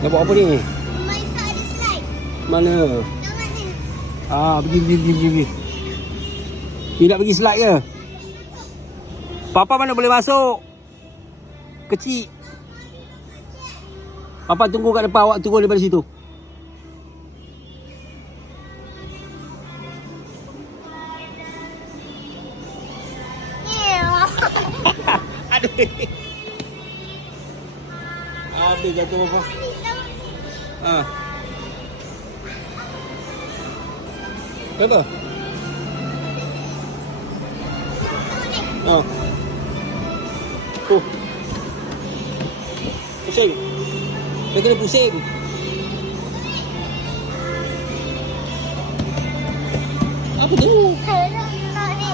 Nak buat apa ni? Main ada slide. Mana? Jangan ni. Pergi. You nak pergi slide ke? Papa mana boleh masuk? Kecil. Papa tunggu kat depan, awak tunggu daripada situ. Aduh. Aduh, jatuh apa? Kenapa? Pusing. Dia kena pusing. Apa tu? Nak ni.